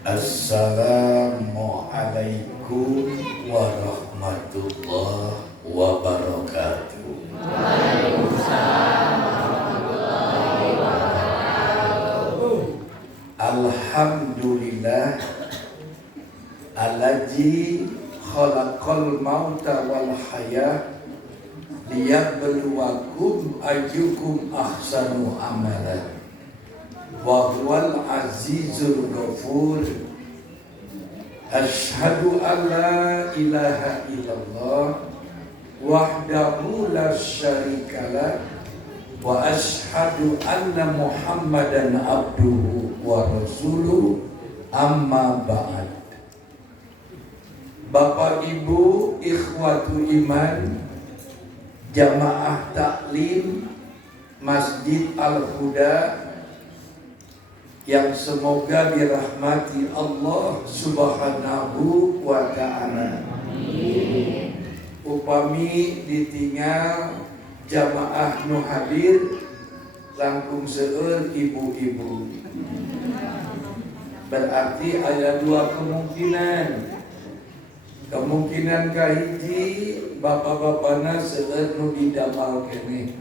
Assalamualaikum warahmatullahi wabarakatuh. Waalaikumsalam warahmatullahi wabarakatuh. Alhamdulillah alladzi khalaqal mauta wal hayah liyabluwakum ayyukum ahsanu amalan. Wa huwal azizul ghafur. Asyhadu an la ilaha illallah wahdahu la syarikalah wa asyhadu anna Muhammadan abduhu wa rasuluh, amma ba'd. Bapak Ibu ikhwatu iman, jamaah taklim Masjid Al-Huda yang semoga dirahmati Allah Subhanahu wa ta'ala. Upami ditinggal jamaah nu hadir langkung seueur ibu-ibu. Berarti ada dua kemungkinan. Kemungkinan kahiji bapak-bapana seueur nu didamal keneh.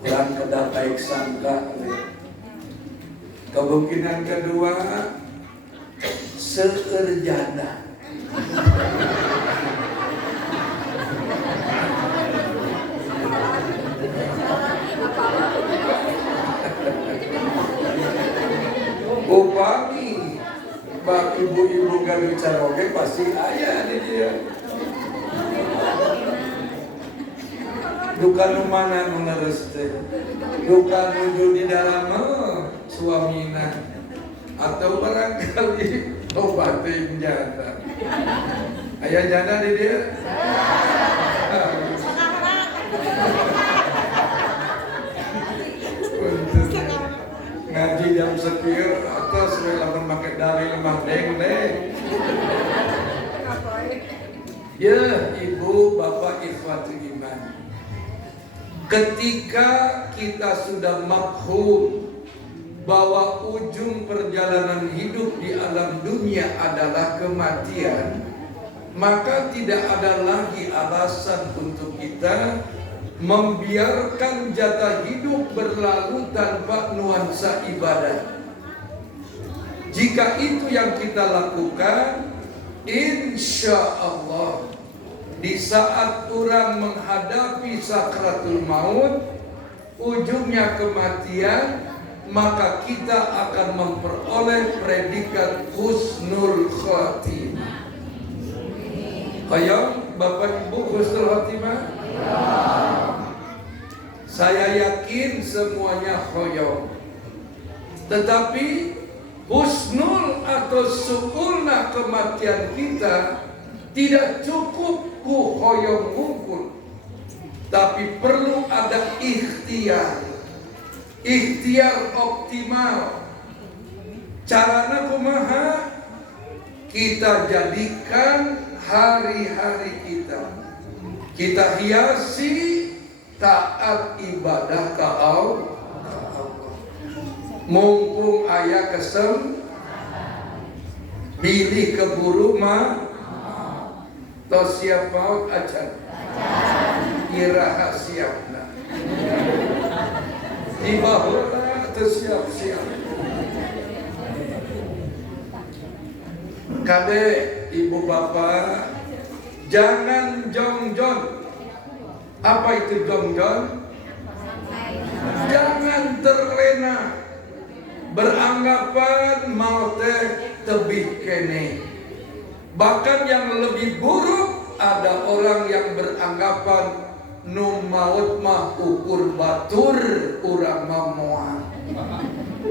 Urang kedah baik sangka. Kemungkinan kedua seueur janda. Upami bak ibu-ibu gak bicara oke pasti ayah di dia. Duka nu mana nu ngeres teh? Duka nuju di dalam suamina atau barangkali obatin janda. Ayah janda di dia? Ngaji jam sekieu atas lamun make dalil lemah deng. Ya ibu bapak ikhwatul iman, ketika kita sudah mafhum bahwa ujung perjalanan hidup di alam dunia adalah kematian, maka tidak ada lagi alasan untuk kita membiarkan jatah hidup berlalu tanpa nuansa ibadah. Jika itu yang kita lakukan, insya Allah di saat orang menghadapi sakratul maut, ujungnya kematian, maka kita akan memperoleh predikat husnul khatimah. Ayo Bapak Ibu, husnul khatimah? Saya yakin semuanya khoyong. Tetapi husnul atau su'ulna kematian kita tidak cukup ku khoyong mungkul, tapi perlu ada ikhtiar optimal. Carana kumaha? Kita jadikan hari-hari kita hiasi taat ibadah ka Allah. Mumpung aya pilih keburu mah tos siap maut acan iraha siapna di bahula tos siap kade ibu bapak jangan jongjon. Apa itu jongjon? Jangan terlena beranggapan mau teh tebih kene. Bahkan yang lebih buruk, ada orang yang beranggapan nu maut mah ukur batur urang mah moal.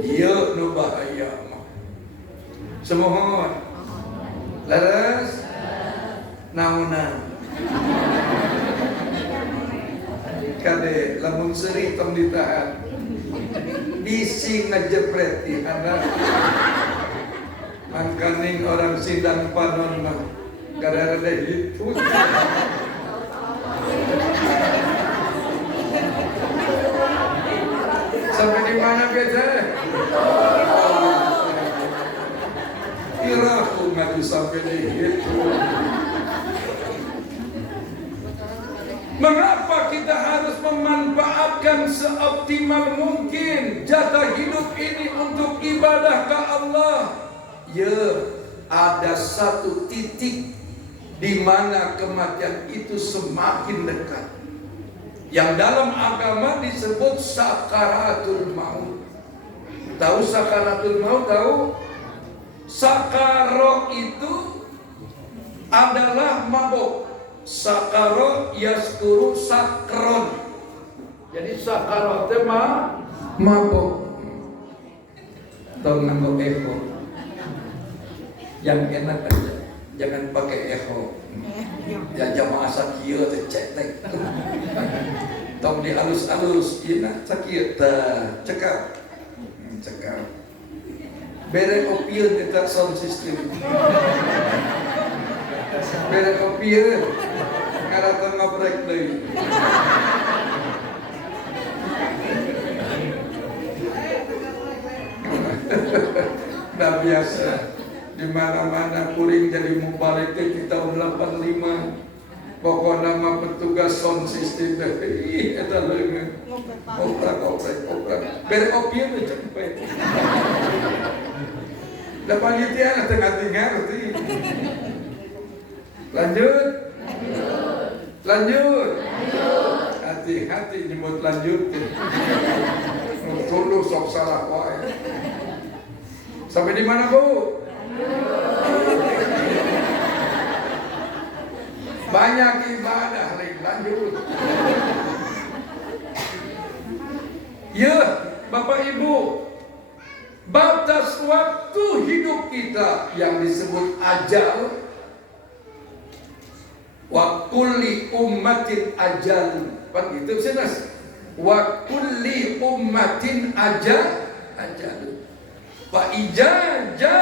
Ieu nu bahaya mah. Semohon. Leres? Naonan. Kade lamun seri tong ditahan. Bisi ngejepret di anak. Mangkaning orang sidang panon mah gara-gara itu. Sampai di mana kita? sampai dihitung. Mengapa kita harus memanfaatkan seoptimal mungkin jatah hidup ini untuk ibadah ke Allah? Ya, ada satu titik di mana kematian itu semakin dekat, yang dalam agama disebut sakaratul maut. Tahu sakaratul maut? Tahu? Sakaro itu adalah mabuk. Sakaro yaskuru sakron. Jadi sakaro itu mabuk. Tahu nambah echo. Yang enak aja, jangan pakai echo. Ya jamaah sakit cetek. Tahu di alus-alus, ina sakit, cekap. Cekap. Bere opieun kita sound system. Bere opieun. Karena ngobrek deui. Dah biasa. Di mana-mana kuring jadi mubalik di tahun 85. Pokoknya nama petugas sound system ih eta leungeun. Oprak. Bere opieun cepet. Da panitia tengah-tengah teh. Lanjut. Hati-hati nyebut lanjut. Tunduk sok salah wae. Sampai di mana, Bu? Banyak ibadah, lanjut. Ya, Bapak Ibu, batas waktu hidup kita yang disebut ajal. Wa kulli ummatin ajal. Pak gitu sih, Mas. Wa kulli ummatin ajal. Fa ijaja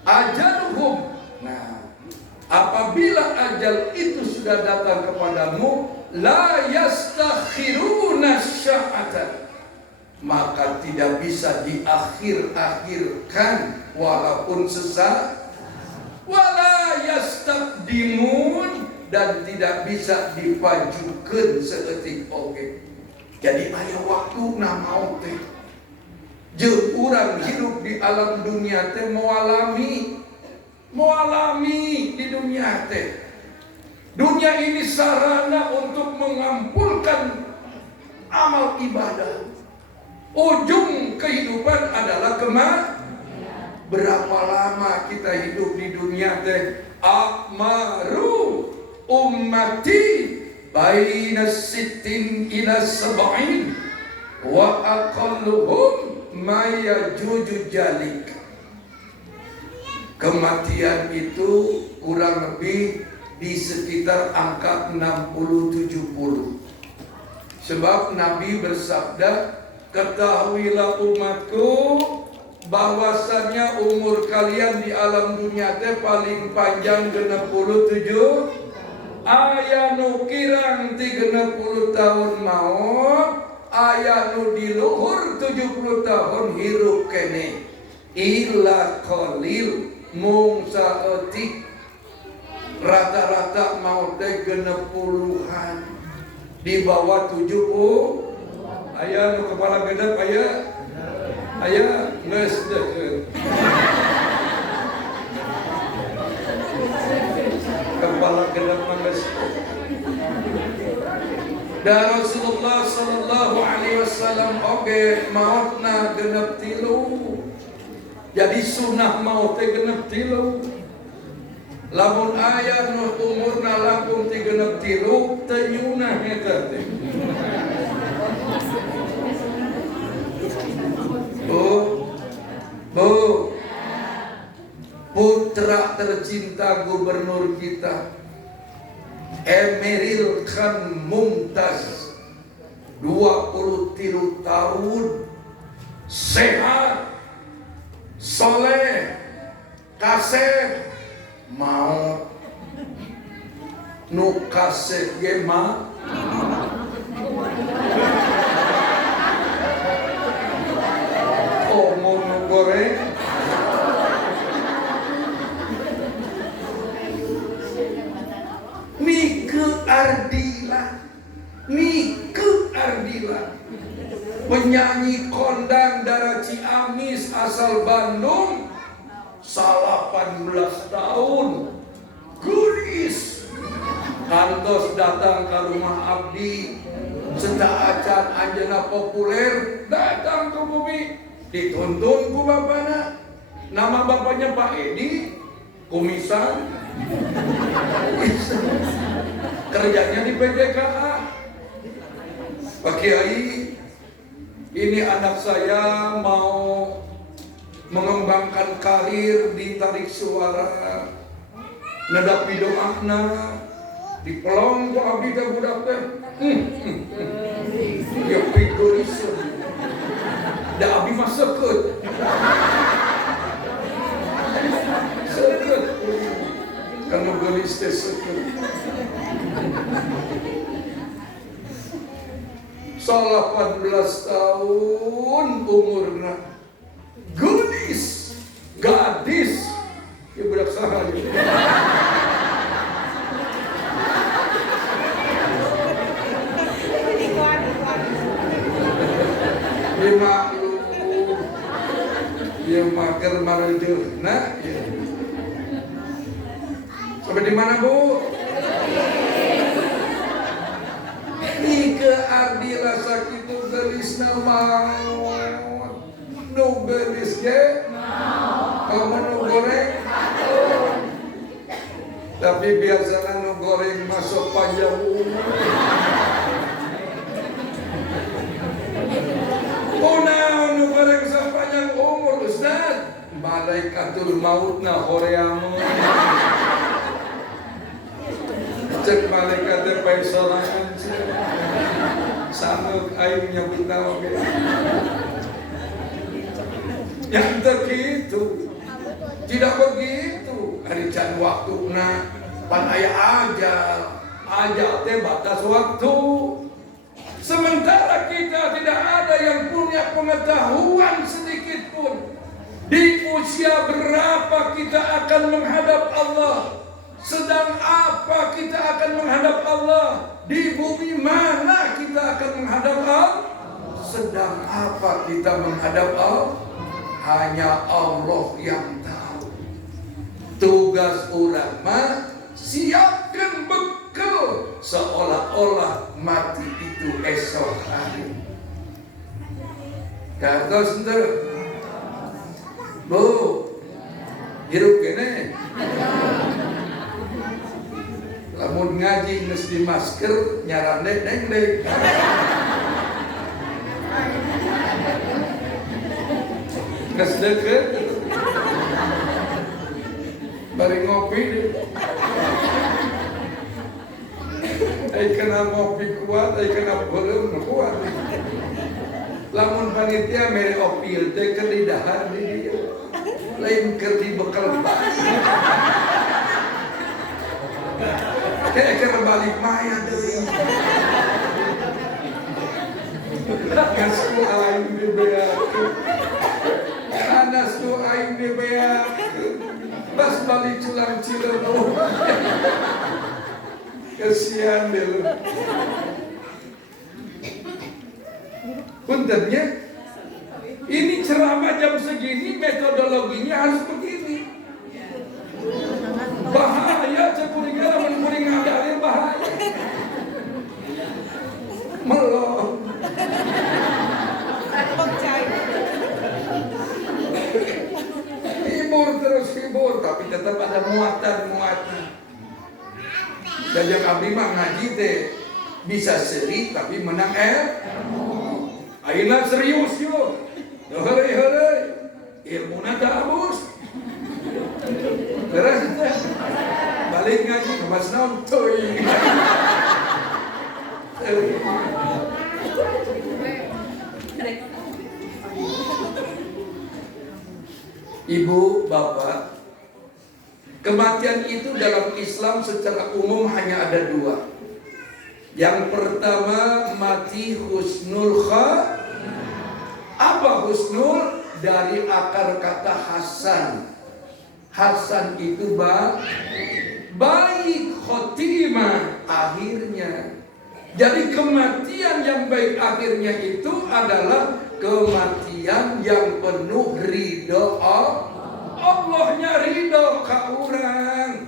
ajaluhum. Nah, apabila ajal itu sudah datang kepadamu, la yastakhiruna sya'atan, maka tidak bisa diakhir-akhirkan walaupun sesaat, wala yastaqdimun, dan tidak bisa dipajukeun seetik oge. Jadi aya waktu na maut teh. Jeung urang hidup di alam dunia teh moalami di dunia teh. Dunia ini sarana untuk mengampulkan amal ibadah. Ujung kehidupan adalah berapa lama kita hidup di dunia teh? Akmaru ummati baina sittin ila sab'in wa aqalluhum mayajuju jalik. Kematian itu kurang lebih di sekitar angka 60-70. Sebab Nabi bersabda, ketahuilah umatku bahwasannya umur kalian di alam dunia teh paling panjang 67. Aya nu kirang 30 tahun maut, aya nu di luhur 70 tahun hirup kene. Illa qalil mung saeutik. Rata-rata maut teh 60-an. Di bawah 70. Aya nu kepala gedeg aya geus deukeut. Kepala gedeg mah geus. Da Rasulullah sallallahu alaihi wasallam oge mautna 63. Jadi sunah maut teh 63. Lamun aya nu umurna langkung 63 teu nyunah eta teh. Bu, putra tercinta gubernur kita Emeril Khan Mumtaz 23 tahun, sehat, soleh, kasih, mau nu kasih ge mah omong nu goreng Pancasila. Penyanyi kondang dari Ciamis asal Bandung, 18 tahun, Gulis. Kantos datang ke rumah abdi, acan anjeunna populer, datang ke bumi, dituntun ku bapana. Nama bapaknya Pak Edi, kumisan. Kerjanya di PJKA. Pak Kiai, ini anak saya mau mengembangkan karir di tarik suara, nadapi doakna, dipelong ku abdi teh budak teh. Ya pigoriseur. Da abdi mah seukeut. Seukeut. Kana geulis teh seukeut. 18 tahun umurna. Gulis, gadis. Ya budak saha ya. Dia maklum, dia mager mareudeuhna. Sampai di mana, Bu? Ike abdi rasa kitu geulisna maot. Nu geulis ge kamu nu goreng. Tapi biasanya nu goreng masuk panjang umur. Nu goreng sepanjang umur, Ustaz. Malaikatul mautna horeamun. Cek malaikat teh pae sorangan. Sanggeuk aing nyebut nama ge. Yang begitu. Tidak begitu. Ari can waktuna pan aya ajal. Ajal teh batas waktu. Sementara kita tidak ada yang punya pengetahuan sedikit pun di usia berapa kita akan menghadap Allah, sedang apa kita akan menghadap Allah, di bumi mana kita akan menghadap Allah, sedang apa kita menghadap Allah, hanya Allah yang tahu. Tugas ulama siapkan bekal seolah-olah mati itu esok hari. Kantos ente, Bu, hirup kene. Lamun ngaji geus di masker nyarande deng-deng. Geus deukeut. Bari ngopi deh. Ai kena ngopi kuat, ai kena beureum kuat. Lamun panitia mere opil teh keur di dahar di dieu. Lain keur di bekal balik. Kayak keur balik maya deui. Geus ku aing dibeakeun. Anas ku aing dibeakeun. Pas balik culang Cileuneuh. Kesian deh lu. Puntennya, ini ceramah jam segini metodologinya harus begini. Bahaya cekuring lamun kuring ngadalin bahaya. Melong. Hibur terus hibur, tapi tetap ada muatan-muatan. Dan yang abdi mah ngaji teh bisa seri tapi menang ayeuna serius yo. Heureuy ilmuna teh abus. Beres teh. Balik ngaji ke Mas naon teuing. Ibu, Bapak, kematian itu dalam Islam secara umum hanya ada dua. Yang pertama mati husnul Apa husnul? Dari akar kata hasan. Hasan itu baik, khotimah akhirnya. Jadi kematian kematian yang baik akhirnya itu adalah kematian yang penuh ridho Allahnya ridho ka urang.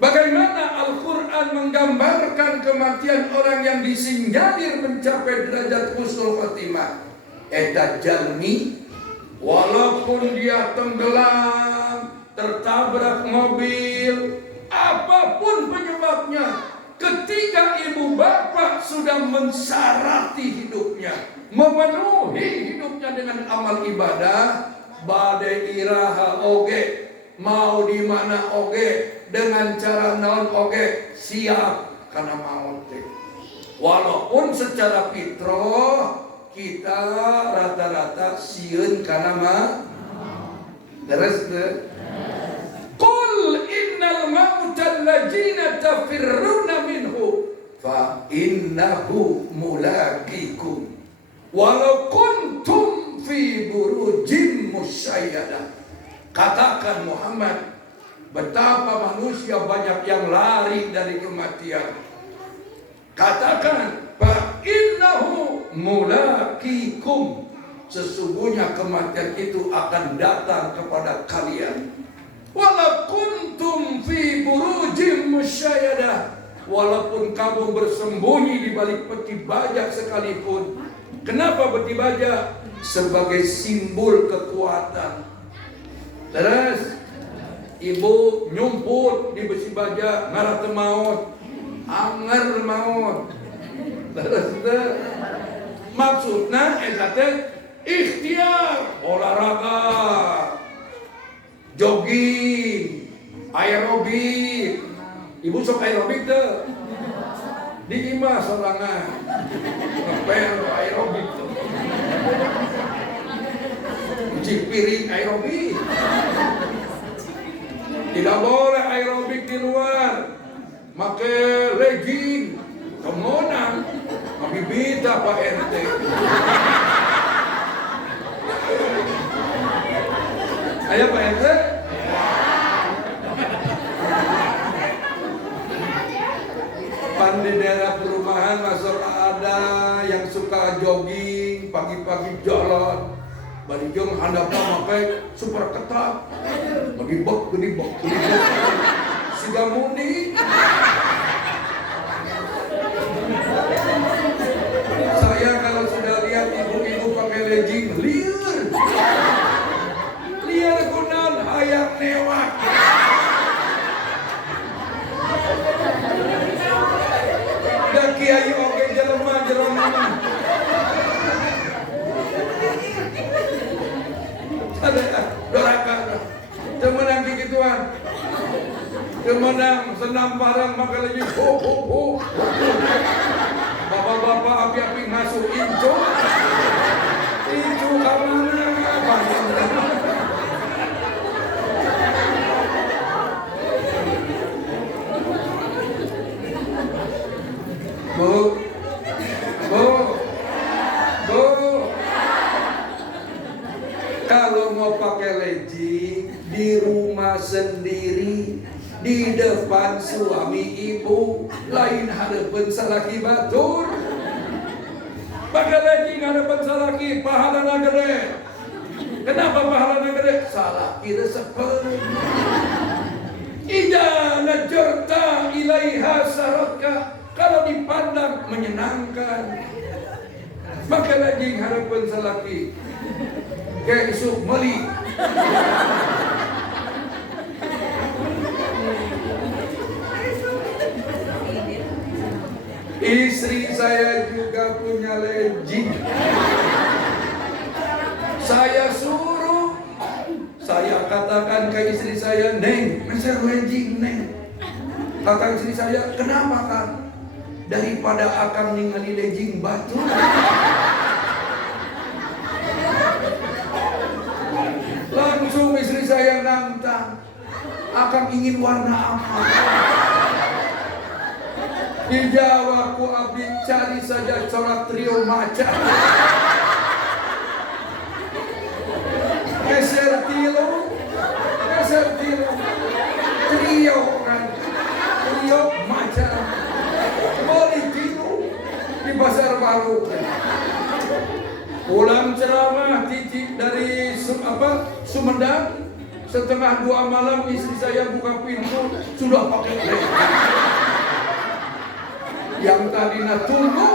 Bagaimana Al-Quran menggambarkan kematian orang yang disinyalir mencapai derajat husnul khotimah? Eta jalmi walaupun dia tenggelam, tertabrak mobil, apapun penyebabnya, ketika ibu bapak sudah mensarati hidupnya, memenuhi hidupnya dengan amal ibadah, badai iraha oge, mau di mana oge, dengan cara naon oge, siap karena maut. Walaupun secara fitrah kita rata-rata sieun karena maut. Terus Qul innal mautal ladzina tafirruna minhu fa innahu mulaqikum walau kuntum fi burujim musayyadah. Katakan Muhammad, betapa manusia banyak yang lari dari kematian. Katakan, fa innahu mulaqikum, sesungguhnya kematian itu akan datang kepada kalian. Walau kuntum fi burujim musayyadah, walaupun kamu bersembunyi di balik peti baja sekalipun. Kenapa peti baja? Sebagai simbol kekuatan. Terus ibu nyumput di besi baja ngarah teu maut, anger maut. Terus maksudna eta teh ikhtiar, olahraga, jogging, aerobik. Ibu sok aerobik teu? Di imah sorangan. Ngepel aerobik teu. Cuci piring aerobik. Tidak boleh aerobik di luar. Make legging, kemonang, mabibita Pak RT. Ayo Pak RT. Pan di daerah perumahan masuk ada yang suka jogging, pagi-pagi jalan. Barijong handapna make super ketat. Gedibek. Siga muni. Saya kalau sudah lihat ibu-ibu pakai legging, liar kunaon hayang newak. Da kiai oge jelema jelema. Ada doraka. Temenang gigituan. Temenang senam barang pakai legging. Ho. Bapak-bapak api-api masuk incu kamana. Bu. Kalau mau pakai legging di rumah sendiri, di depan suami ibu, lain harapan salaki batur. Pakai legging harapan salaki, pahalana gede. Kenapa pahalana gede? Salaki resepen. Ija najarta ilaiha saratka, kalau dipandang menyenangkan. Pakai legging harapan salaki. Kayak isuk meli. Istri saya juga punya legging. Saya suruh, saya katakan ke istri saya, Neng, meser legging, Neng. Kata istri saya, kenapa Kang? Daripada Akang ningali legging batu. Langsung istri saya nantang, Akang ingin warna apa? Dijawab ku abdi, cari saja corak trio macan. Geser tilo, trio kan, trio macan. Boli tilo, di Pasar Baru. Pulang ceramah dari Sumedang, setengah 2 malam istri saya buka pintu sudah pakai lek. Yang tadinya tunggu.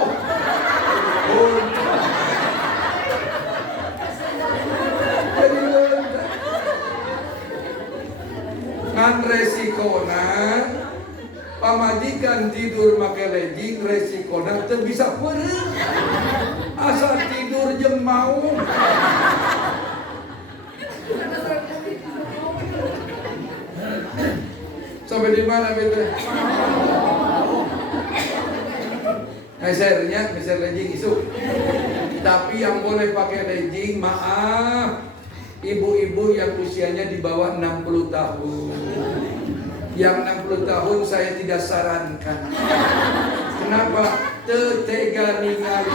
Jadi ngan resikona pamajikan tidur make legging resikona teu bisa peureum. Asal tidur jeung mau. Sampai di mana beta? Meser legging isu. Tapi yang boleh pakai legging, maaf, ibu-ibu yang usianya di bawah 60 tahun. Yang 60 tahun saya tidak sarankan. Kenapa? Tega ningali.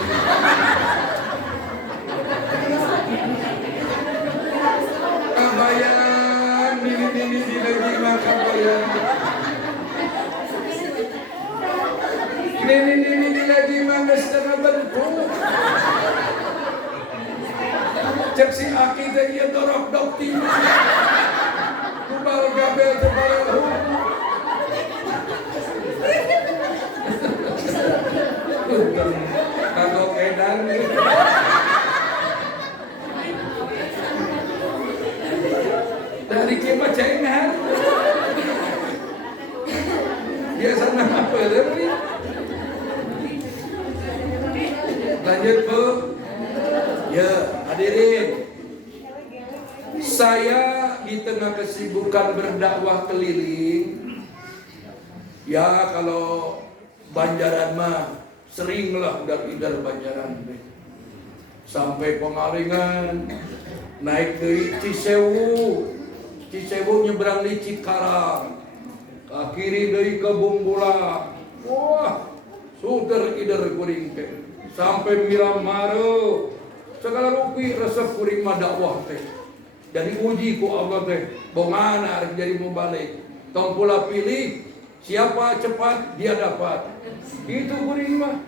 Kabayan, ini legging mah kabayan. Ini lagi mana setengah bentuk. Cek si Aki teh ieu dorok dokti. Kubal gabel teh bareng. Kagok edan. Dari kemah cengar. Biasanya apa lagi? Lanjut Bu. Ya, hadirin. Saya di tengah kesibukan berdakwah keliling. Ya, kalau Banjaran mah seringlah udar-udar Banjaran. Sampai Pengalengan, naik ke Cisewu. Cisewu nyebrang di Cikarang. Ke kiri dari ke Bumbula. Wah, suder ider kuring teh. Sampai Miramaro. Segala rupi resep kuring mah dakwah teh. Jadi uji ku Allah teh. Bagaimana harus jadi mau balik. Tong pula pilih siapa cepat dia dapat. Itu kuring mah.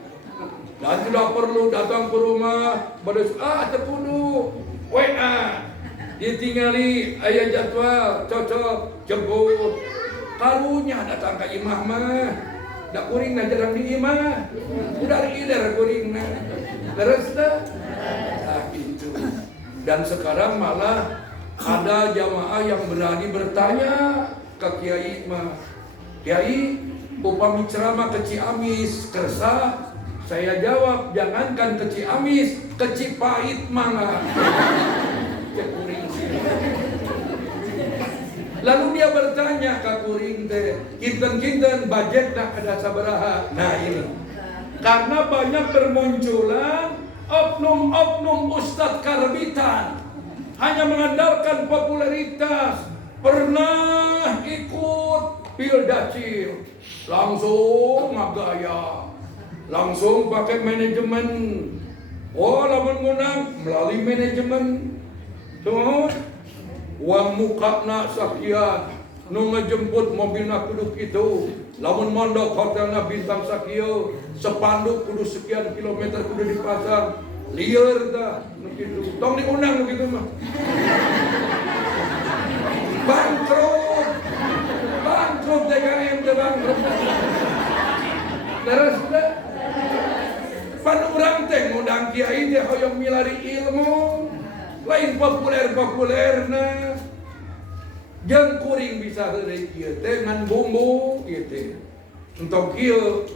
Dan tidak perlu datang ke rumah pada terkudu WA ditinggali ayah jadwal cocok jemput karunya datang ke imah mah dak kuring na jarang di imah udah idar kuring na terus dah gitu. Dan sekarang malah ada jamaah yang berani bertanya ke kiai mah, kiai upami ceramah ke Ciamis kersa. Saya jawab, jangankan ke Ciamis, ke Cipait mana. Lalu dia bertanya ke kuring teh, kinten-kinten budget nak ada sabaraha. Nah ini, karena banyak bermunculan oknum-oknum Ustadz Karbitan, hanya mengandalkan popularitas, pernah ikut Pildacil, langsung ngagaya. Langsung pakai manajemen. Oh, lamun menang melalui manajemen. Tuh, uang mukana sakian. Nu ngejemput mobilna kudu kitu. Lamun mondok hotelna bintang sakieu, sepanduk kudu sekian kilometer kudu dipasang. Lieur dah nu kitu. Tong diundang nu kitu mah. Bangkrut. Bangkrut DKM teh bangkrut. Terus dah pan urang teh ngundang kiai teh hoyong milari ilmu lain populer-populerna jeung kuring bisa heureuy kieu teh ngan bumbu kieu teh entok kieu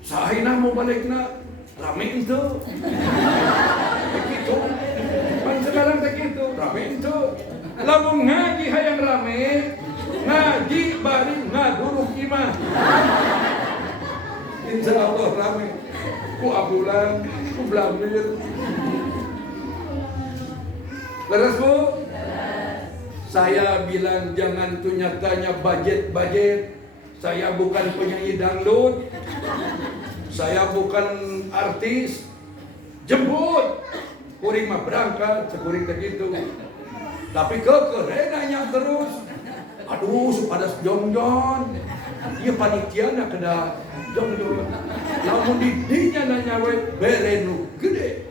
sahaina mau balikna rame henteu kitu pan sekarang teh kitu rame henteu lamun ngaji hayang rame ngaji bari ngaduruk imah insyaallah rame ku abulan, ku blamir. Beres Bu? Saya bilang jangan tuh nyatanya budget. Saya bukan penyanyi dangdut. Saya bukan artis. Jemput. Kuring mah berangkat, sekuring begitu. Tapi kekeh nanya terus. Aduh, sepadas jongjon. Iya panitia nak kena jong. Namun didinya nanya we berenu gede.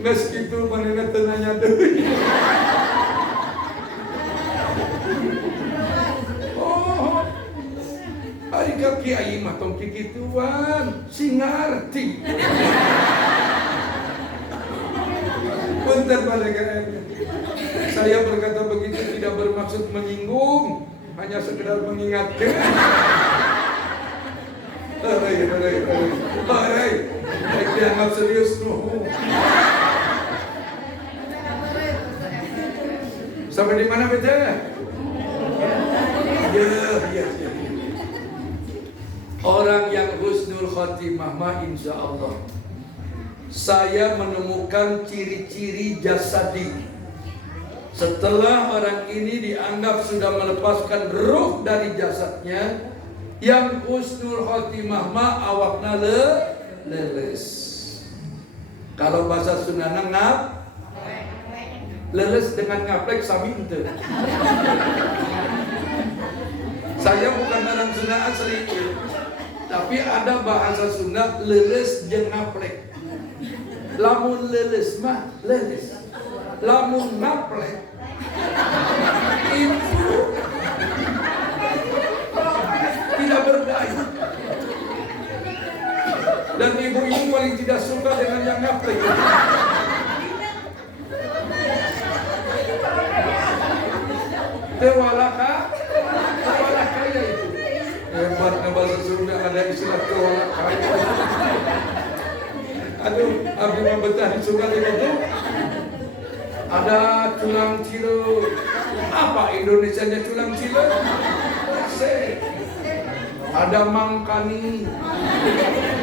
Meskipun manena tenanya deui. Oh. Ari ka kiai mah tong kikituan, si ngarti. Punten balegaannya. Saya berkata begitu tidak bermaksud menyinggung, hanya sekedar mengingatkan. Hai, dianggap serius tuh. Sampai di mana beta? Ya. Orang yang husnul khotimah mah insya Allah. Saya menemukan ciri-ciri jasadi. Setelah orang ini dianggap sudah melepaskan ruh dari jasadnya, yang husnul khotimah mah awakna leles. Kalau bahasa Sundana leles dengan ngaplek sami henteu. Saya bukan orang Sunda asli, tapi ada bahasa Sunda leles jeung ngaplek. Lamun leles mah leles, lamun ngaplek itu tidak berdaya. Dan ibu-ibu paling tidak suka dengan yang ngaplek. Tewalaka ya itu. Hebatnya bahasa Sunda ada istilah tewalaka. Aduh, abdi mah betah di Sunda itu. Ada culang cileuk. Apa Indonesianya culang cileuk? Ada mangkani.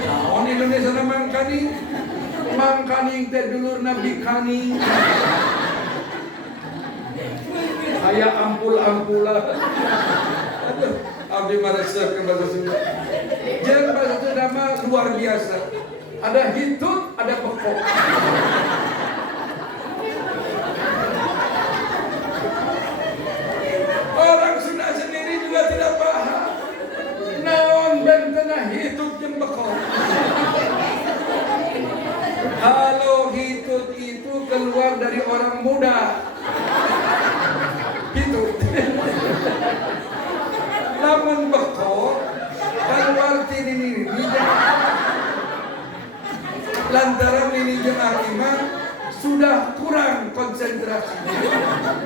Naon Indonesia na mangkani? Mangkani teh dulurna bikani. Aya ampul-ampulan. Aduh, abdi maresep ke bahasa Sunda. Jeung bahasa Sunda mah luar biasa. Ada hitut, ada pekok. Orang Sunda sendiri juga tidak paham. Naon bentena hitut jeung pekok. Kalau hitut itu keluar dari orang muda. Hitut. Namun pekok keluar ini. Lantaran ini jemaah sudah kurang konsentrasi,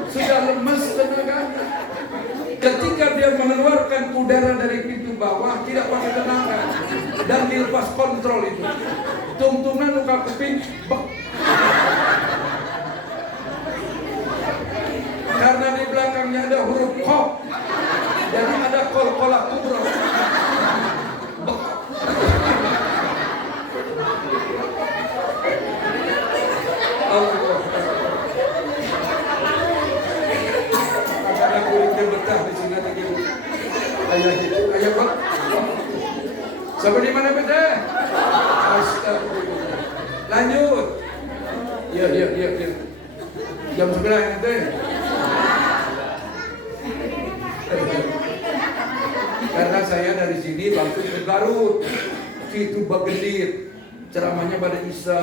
sudah lemes tenaganya. Ketika dia mengeluarkan udara dari pintu bawah tidak pakai tenaga dan dilepas kontrol itu, tungtungan luka keping, karena di belakangnya ada huruf kok, jadi ada kol-kolak kubro. Ayah Pak. Sampai di mana beda? Astagfirullah. Lanjut. Ya. Jam 9 nanti. Karena saya dari sini langsung ke Garut. Situ Bagendir. Ceramahnya pada Isya.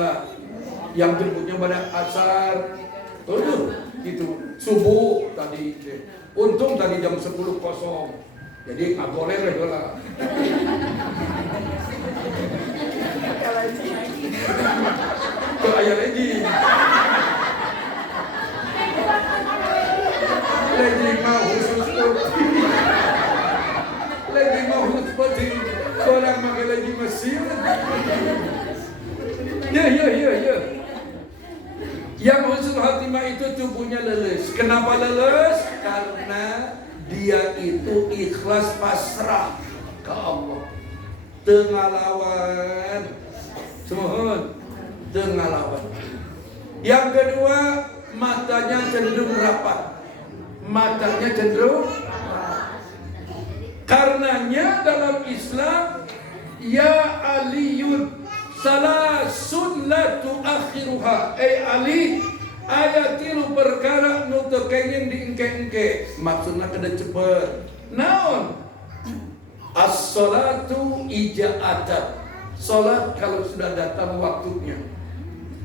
Yang jemputnya pada Asar. Gitu. Subuh tadi. Untung tadi jam 10.00. Jadi nggak boleh lah. Ke ayah lagi. Lagi mau khusus lagi mau khusus orang makan lagi Mesir. Ya. Yang husnul khatimah itu tubuhnya leles. Kenapa leles? Karena dia itu ikhlas pasrah ke Allah. Tengalawan. Semohon. Tengalawan. Yang kedua, matanya cenderung rapat. Matanya cenderung rapat. Karenanya dalam Islam, ya Aliyun salasun la tuakhiruha. Ali, Aya tilu perkara nu teu kenging diengke-engke, maksudna kada cepet. Naon? As-salatu ija'atat. Salat kalau sudah datang waktunya.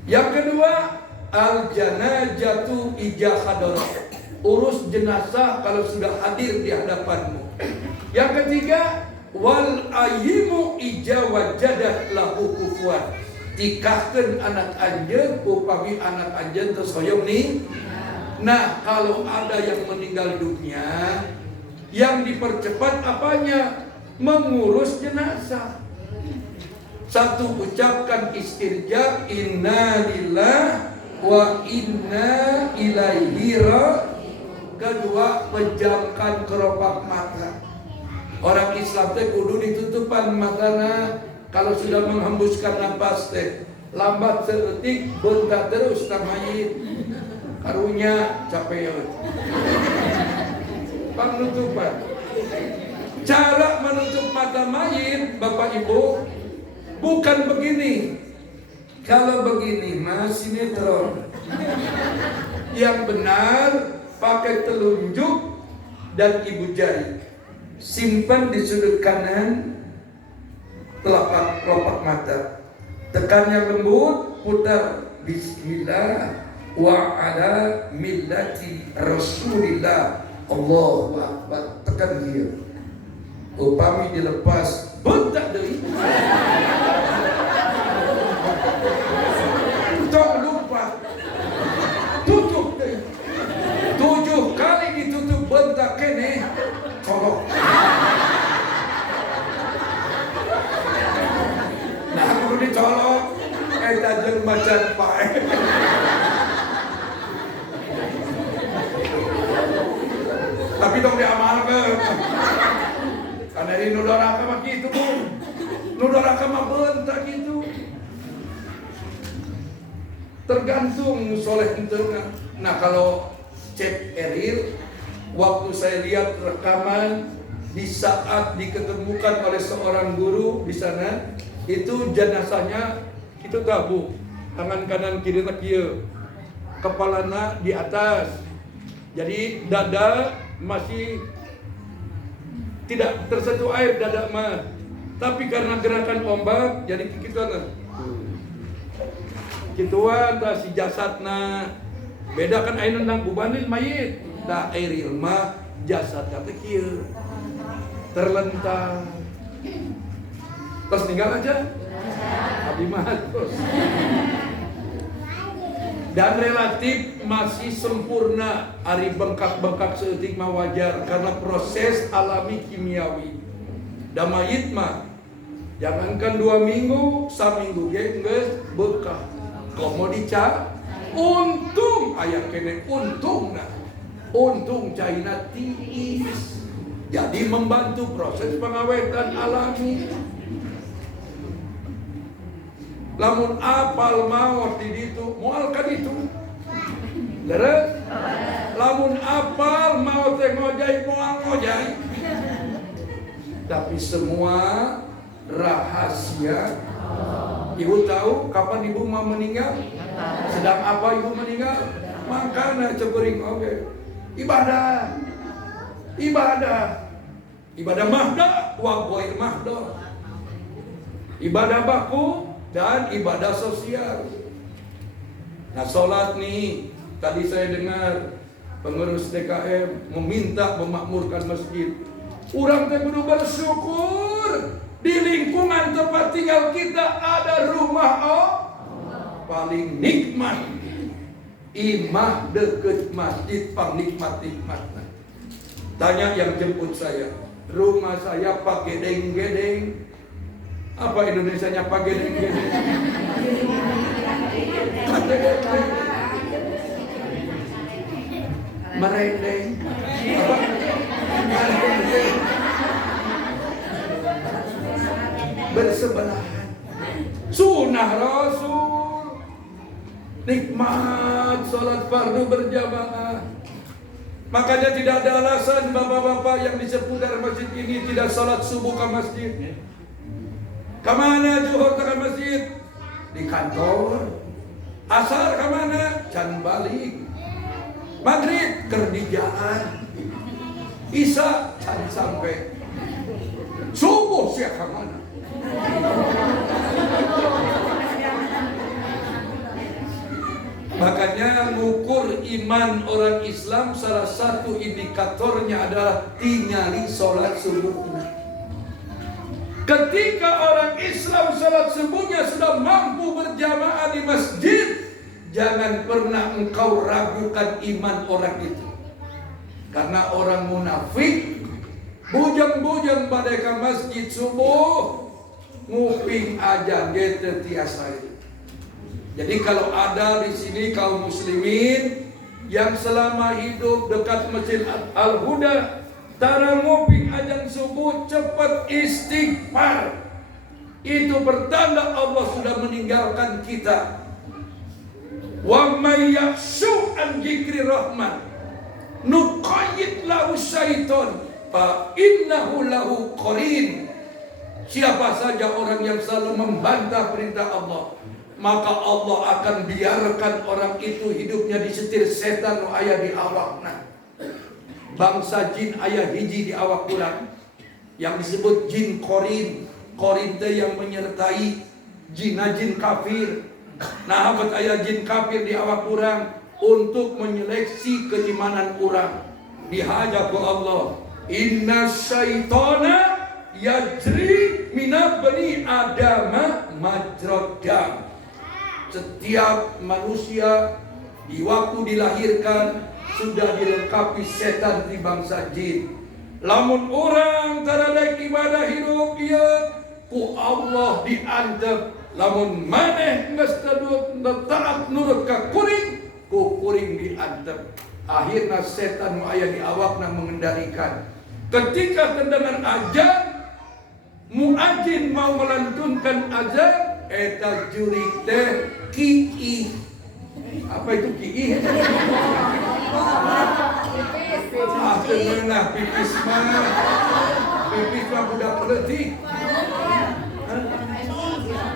Yang kedua, al-janajatu ijahadarat. Urus jenazah kalau sudah hadir di hadapanmu. Yang ketiga, wal ayyimu ijawajadat lahu kufuan. Tikahkeun anak anjeun upami anak anjeun teu hoyong nih. Nah, kalau ada yang meninggal dunia, yang dipercepat apanya? Mengurus jenazah. Satu, ucapkan istirja, inna lillah wa inna ilaihi raji'un. Kedua, pejamkan kelopak mata. Orang Islam teh kudu ditutupan matana kalau sudah menghembuskan nafas teh. Lambat seetik bentar terus tamayit. Karunya capek. Penutupan. Cara menutup mata mayit, Bapak Ibu, bukan begini. Kalau begini mah sinetron. Yang benar pakai telunjuk dan ibu jari. Simpan di sudut kanan telapak mata. Tekan yang lembut, putar bismillah wa ala millati Rasulillah. Allahu Akbar. Tekan dia. Upami dilepas, bentak deui. Jangan lupa tutup deh. 7 kali ditutup bentak kene colok. Nah aku dicolok eta jeung macan pae. Tapi dong diamalkeun. Karena ini nudoraka mah gitu, nudoraka mah bentak gitu. Tergantung soleh entengah. Nah kalau cek eril, waktu saya lihat rekaman di saat diketemukan oleh seorang guru di sana, itu jenazahnya itu tabu, tangan kanan kiri kieu, kepalana di atas, jadi dada masih tidak tersentuh air dada mah, tapi karena gerakan ombak jadi kikituan. Kituan dah si jasadna beda kan ayeuna nang bubanin mayit da airil mah jasad teh kieu terlentang terus tinggal aja abdi mah terus dan relatif masih sempurna ari bengkak-bengkak seutik mah wajar karena proses alami kimiawi da mayit mah jangankan 2 minggu saminggu ge geus bekah. Komo dica, untung ayah kene untung caina tiis, jadi membantu proses pengawetan alami. Lamun apal maot di ditu, moal ka ditu, leres. Lamun apal maot teh ngojai moal ngojai. Tapi semua rahasia. Ibu tahu kapan ibu mau meninggal? Sedang apa ibu meninggal? Makanya cebering oke. Ibadah mahda wa ghair mahda. Ibadah baku dan ibadah sosial. Nah, salat nih, tadi saya dengar pengurus TKM meminta memakmurkan masjid. Urang teh kudu bersyukur. Di lingkungan tempat tinggal kita ada rumah paling nikmat. Imah deket masjid paling nikmat-nikmat. Tanya yang jemput saya, rumah saya Pak Gedeng-gedeng. Apa Indonesianya Pak Gedeng-gedeng? Merendeng. Apa? Merendeng. Bersebelahan. Sunnah Rasul. Nikmat sholat fardu berjamaah. Makanya tidak ada alasan bapak-bapak yang di seputar masjid ini tidak sholat subuh ke masjid. Kemana zuhur ke masjid? Di kantor. Asar kemana? Can balik. Maghrib kerjaan. Isya can sampai. Subuh siap kemana? Makanya ngukur iman orang Islam salah satu indikatornya adalah tingali sholat subuhnya. Ketika orang Islam sholat subuhnya sudah mampu berjamaah di masjid, jangan pernah engkau ragukan iman orang itu. Karena orang munafik bujang-bujang pada ke masjid subuh, nguping aja gitu tiasa itu. Jadi kalau ada di sini kaum muslimin yang selama hidup dekat Masjid Al-Huda, tara nguping azan subuh, cepat istighfar. Itu pertanda Allah sudah meninggalkan kita. Wa may yakhshu an dzikri rahman nuqayyid lahu syaiton fa innahu lahu qarin. Siapa saja orang yang selalu membantah perintah Allah, maka Allah akan biarkan orang itu hidupnya disetir setan ayah di awakna. Bangsa jin ayah hiji di awak kurang yang disebut jin korin. Korin itu yang menyertai jin kafir. Nah, abad ayah jin kafir di awak kurang untuk menyeleksi keimanan orang. Dihajar ke Allah, inna syaitana yajri minabni adama majrodam. Setiap manusia di waktu dilahirkan sudah dilengkapi setan di bangsa jin. Lamun orang taradek ibadah hidup ia ku Allah diantep. Lamun maneh geus taat nurut ka kuring, ku kuring diantep. Akhirnya setan nu aya di awakna mengendalikan. Ketika terdengar azan, muadzin mau melantunkan azan, eta jurik teh kiih. Apa itu kiih? Tengenah pipis mah. Pipis mah budak peletik.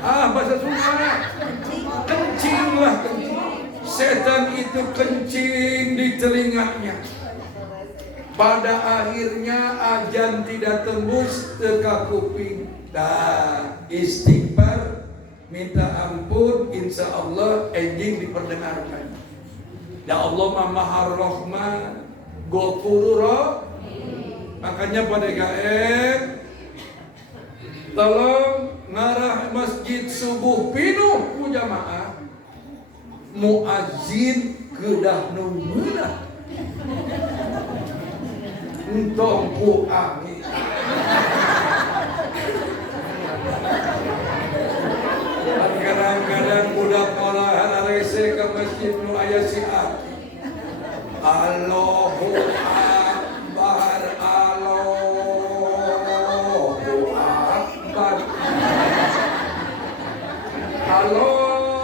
Bahasa Sunda. Kencing lah, kencing. Setan itu kencing di telinganya. Pada akhirnya azan tidak tembus teka kuping. Dah istighfar, minta ampun, insya Allah ending diperdengarkan. Ya Allah Maha Rahman, Ghafurur. Makanya pada gaib tolong ngarah masjid subuh pinuh ku jamaah, muadzin kedah nunggulah entong ku angin. Kadang-kadang budak olahan rese ke masjid nu aya si aki. Allahu Akbar, Allahu Akbar, Allahu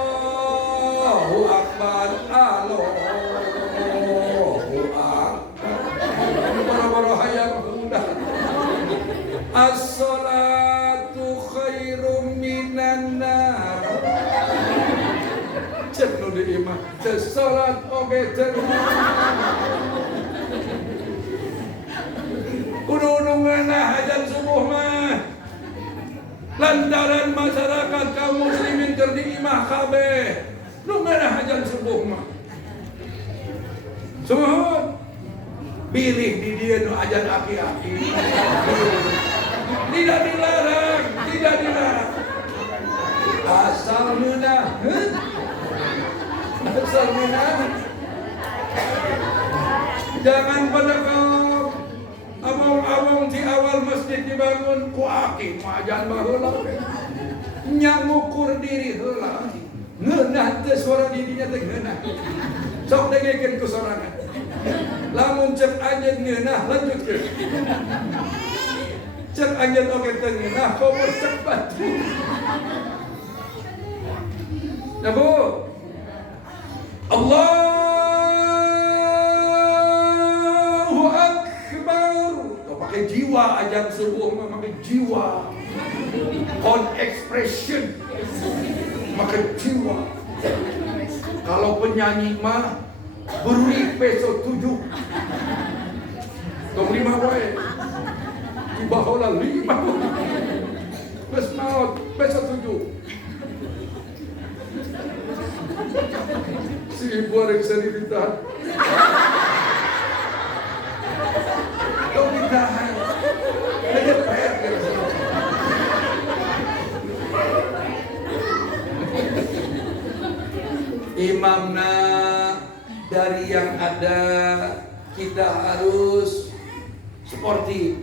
Akbar, Allahu Akbar. Boro-boro hayang udah. As-salatu khairum minan nar. Cek nu di imah, salat oge teh. Kudu nunganah azan subuh mah. Lantaran masyarakat kaum muslimin keur di imah kabeh. Nunganah azan subuh mah. Subuh pilih di dia nu azan aki-aki. Tidak dilarang, tidak dilarang. Asal meunah. Asal meunah. Jangan pada kau abang-abang di awal masjid dibangun ku aki majan baheula. Nya ngukur diri heula. Ngeunah teh suara dirinya teh ngeunah. Sok dengekeun ku sorangan. Lamun cek anjeun ngeunah lanjutkeun. Cek anjeun oge teu ngeunah komo cek batu. Nah Bu, Allahu Akbar. Kau pakai jiwa azan subuh mah, pakai jiwa. On expression. Pakai jiwa. Kalau penyanyi mah beri peso 7. Tong 5 wae. Di bahola 5. Terus maut peso 7. Si ibu ada bisa ditahan. Kau ditahan. Dia PR kan. Imamna dari yang ada kita harus sportif.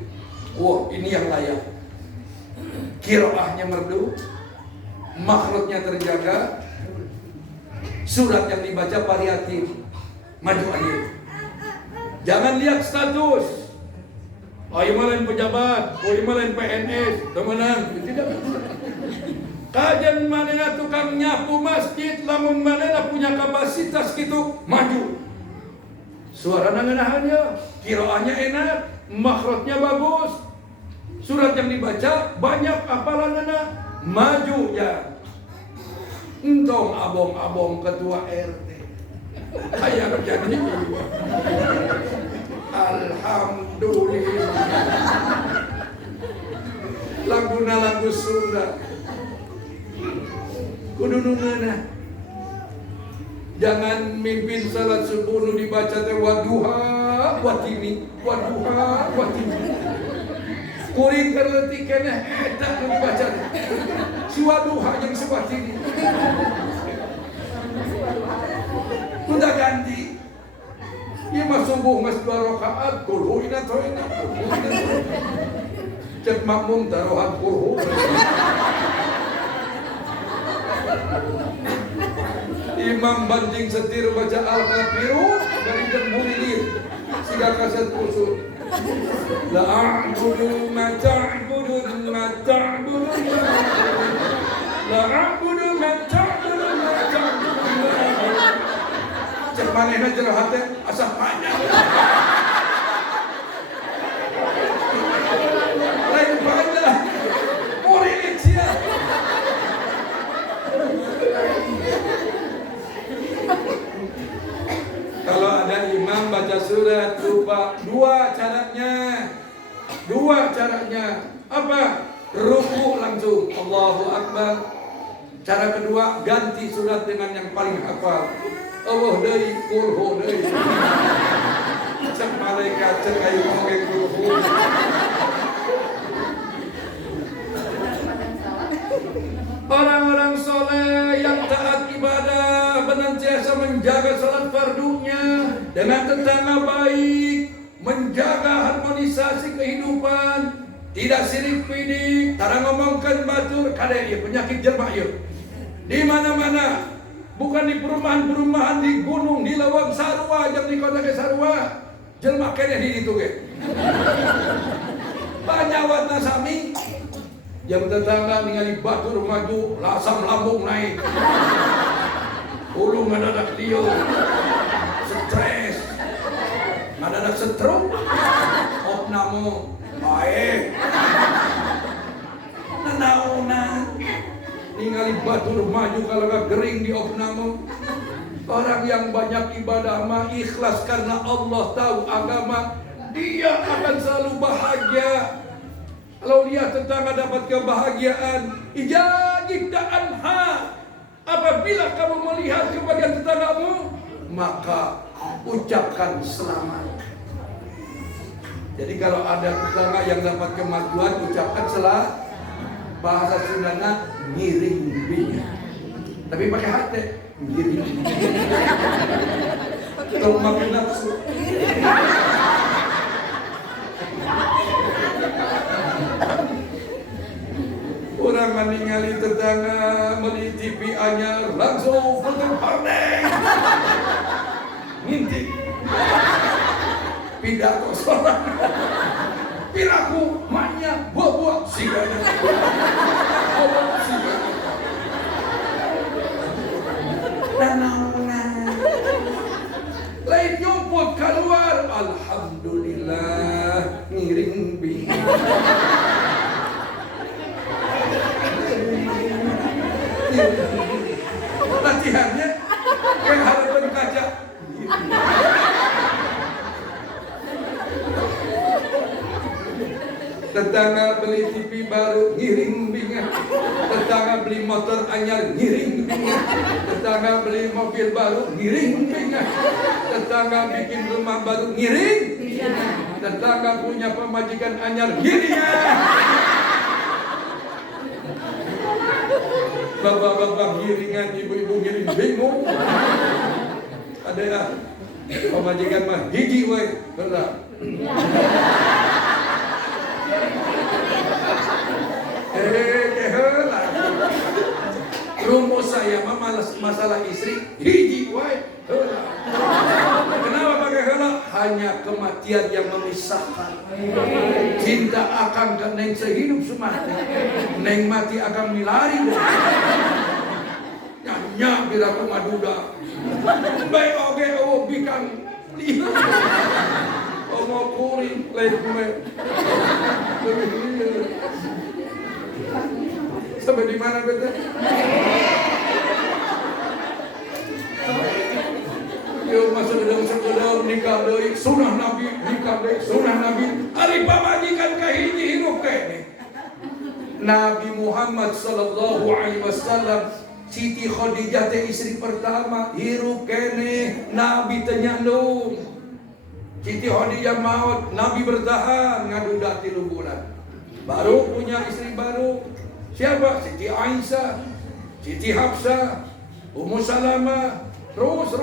Wah, ini yang layak. Qiraahnya merdu, makhrajnya terjaga, surat yang dibaca variatif, maju aja. Jangan lihat status. Oh, lain pejabat, oh lain PNS, temenan, tidak. Kajian manena tukang nyapu masjid, lamun manena punya kapasitas gitu, maju. Suara nangenahannya, qiraahnya enak, makhrajnya bagus, surat yang dibaca banyak hafalanana, maju ya. Entong abong-abong ketua RT. Kayak jadi. Alhamdulillah. Laguna lagu Sunda. Kudu nungeunah. Jangan mimpin salat subuh nu dibaca teh waduha watini, waduha watini. Kuring kerleutik keneh eta nu dibaca. Si waduha jeung si watini. Udah ganti. Ieu mah subuh mas 2 rakaat, kulhu ina toina. Cek makmum tarohan kulhu. Imam banting setir baca Al-Kafirun dari jemhurir siga kaset kusut. La a'budu ma ta'budun ma ta'budun. La a'budu ma ta'budun ma ta'budun. Cek manehna jerahat teh asa panjang. Lain panjang. Murilit sia. Kalau ada imam baca surat lupa, dua caranya. Apa? Ruku langsung Allahu Akbar. Cara kedua, ganti surat dengan yang paling hafal. Allah deui kurhu deui. Cek malaikat cek ayu moge kurhu. Orang-orang soleh yang taat ibadah senantiasa menjaga salat fardunya dengan tetangga baik, menjaga harmonisasi kehidupan, tidak sirik pidik, tara ngomongkeun batur, kada ieu penyakit jelema ieu. Di mana-mana, bukan di perumahan-perumahan, di gunung, di leuweung sarua, jeung di kota ge sarua, jelema keneh di ditu ge. Banyawatna sami. Yang tetangga ningali batur maju, lasam lambung naik. Hulu ngadadak lieu. Stres. Ngadadak stroke. Opname bae. Nanaona. Ningali batur maju kalau gering di opname. Orang yang banyak ibadah mah ikhlas karena Allah tahu agama, dia akan selalu bahagia. Kalau lihat tetangga dapat kebahagiaan, ijajib anha. Apabila kamu melihat kebahagiaan tetanggamu, maka ucapkan selamat. Jadi kalau ada tetangga yang dapat kemajuan, ucapkan selamat. Bahasa Sundana ngiring binya. Tapi pakai hati, ngiring. Tong makin nafsu. Orang meningali tetangga beli TV anyar langsung foto hardeng ngintip pidato seorang piraku maknya buah-buah sigana nanauna lain nyumput keluar alhamdulillah ngiring bi. Latihannya beli TV baru ngiring bingat, tetangga beli motor anyar ngiring bingat, tetangga beli mobil baru ngiring bingat, tetangga bikin rumah baru ngiring, tetangga punya pemajikan anyar ngiring. Bapak-bapak ngiringan, ibu-ibu ngiring bingung. Ada ya, pemajikan mah hiji we, berat. Rumus saya mah masalah istri hiji wae heula. Kenapa pakai heula? Hanya kematian yang memisahkan. Cinta akan ke neng sehidup semati. Neng mati akan milari deh. Nyanyi bila aku maduda. Baik oke bikan lihat. Mau kuring lain kume. Sampai di mana beta? Yuk masuk dalam sekedar nikah deui sunah Nabi, nikah deui sunah Nabi. Ari pamajikan ka hiji hirup kene. Nabi Muhammad sallallahu alaihi wasallam Siti Khadijah teh istri pertama hirup kene Nabi teh nyandung. Siti Khadijah maut, Nabi bertahan ngaduda 3 bulan. Baru punya istri baru. Siapa? Siti Aisyah, Siti Hafsah, Ummu Salamah, terus.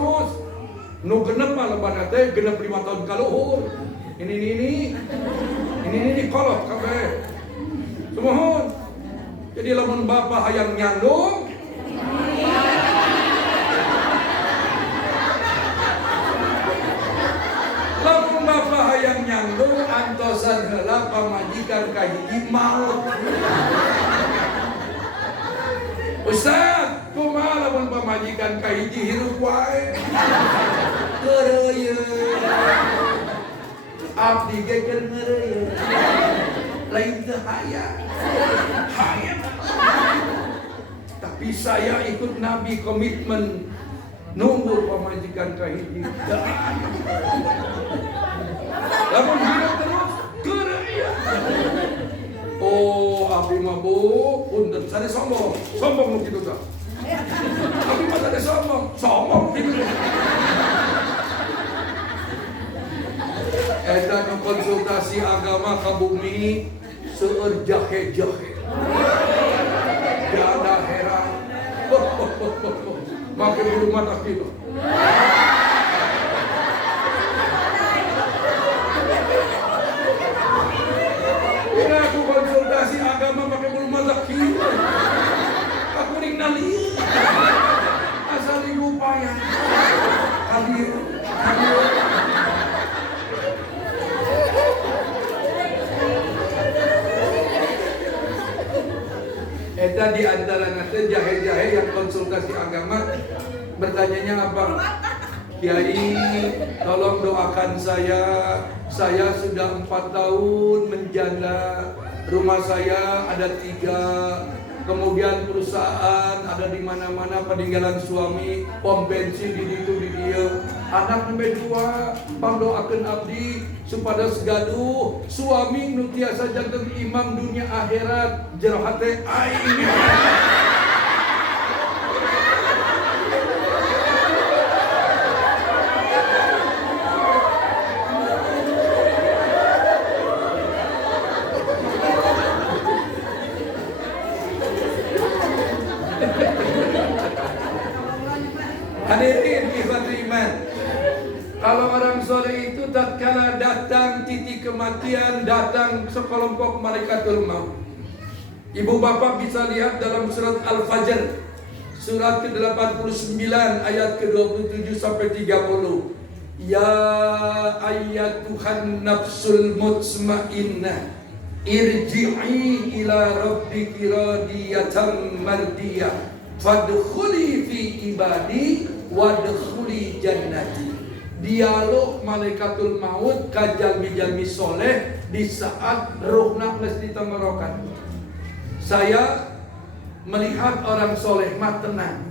Nu genep mah lebana teh genep 5 tahun kaluhur. Ini kolot kabeh. Sumohon. Jadi lamun bapak hayang nyandung, lamun bapak hayang nyandung antosan heula pamajikan ka hiji maut. Ustaz, kumaha lamun pamajikan ka hiji hirup wae? Keureuyeun. Abdi ge keur ngeureuyeuh. Lain teu hayang. Hayang. Tapi saya ikut Nabi komitmen nunggu pamajikan ka hiji. Lamun hidup terus keureuyeun. Oh, abdi mah Bu, punten sare sombong nu kitu tah. Abdi mah sare sombong kitu. Eta nu konsultasi agama ka bumi seueur jahe-jahe. Jada heran. Make bulu mata kitu. Aku konsultasi agama pakai bulu mata kieu. Aku ning nali. Asal diupaya. Hadir. Eta di antara nanti jahe-jahe yang konsultasi agama bertanyanya apa? Kiai, tolong doakan saya. Saya sudah 4 tahun menjanda. Rumah saya ada 3. Kemudian perusahaan ada di mana-mana, peninggalan suami, pom bensin di ditu di dieu. Anak nembe 2, pandoakeun abdi supados gaduh suami nu tiasa janten imam dunia akhirat jero hate aing. Hadirin ikhwatul iman. Kalau orang soleh itu tatkala datang titik kematian, datang sekelompok malaikatul maut. Ibu bapak bisa lihat dalam surat Al-Fajr, surat ke-89 ayat ke-27 sampai 30. Ya ayyatuhan nafsul mutmainnah irji'i ila rabbiki radiyatan mardiyah fadkhuli fi ibadi wadkhuli jannati. Dialog malaikatul maut ka jalmi-jalmi soleh di saat ruhna geus ditengorokan. Saya melihat orang soleh mah tenang,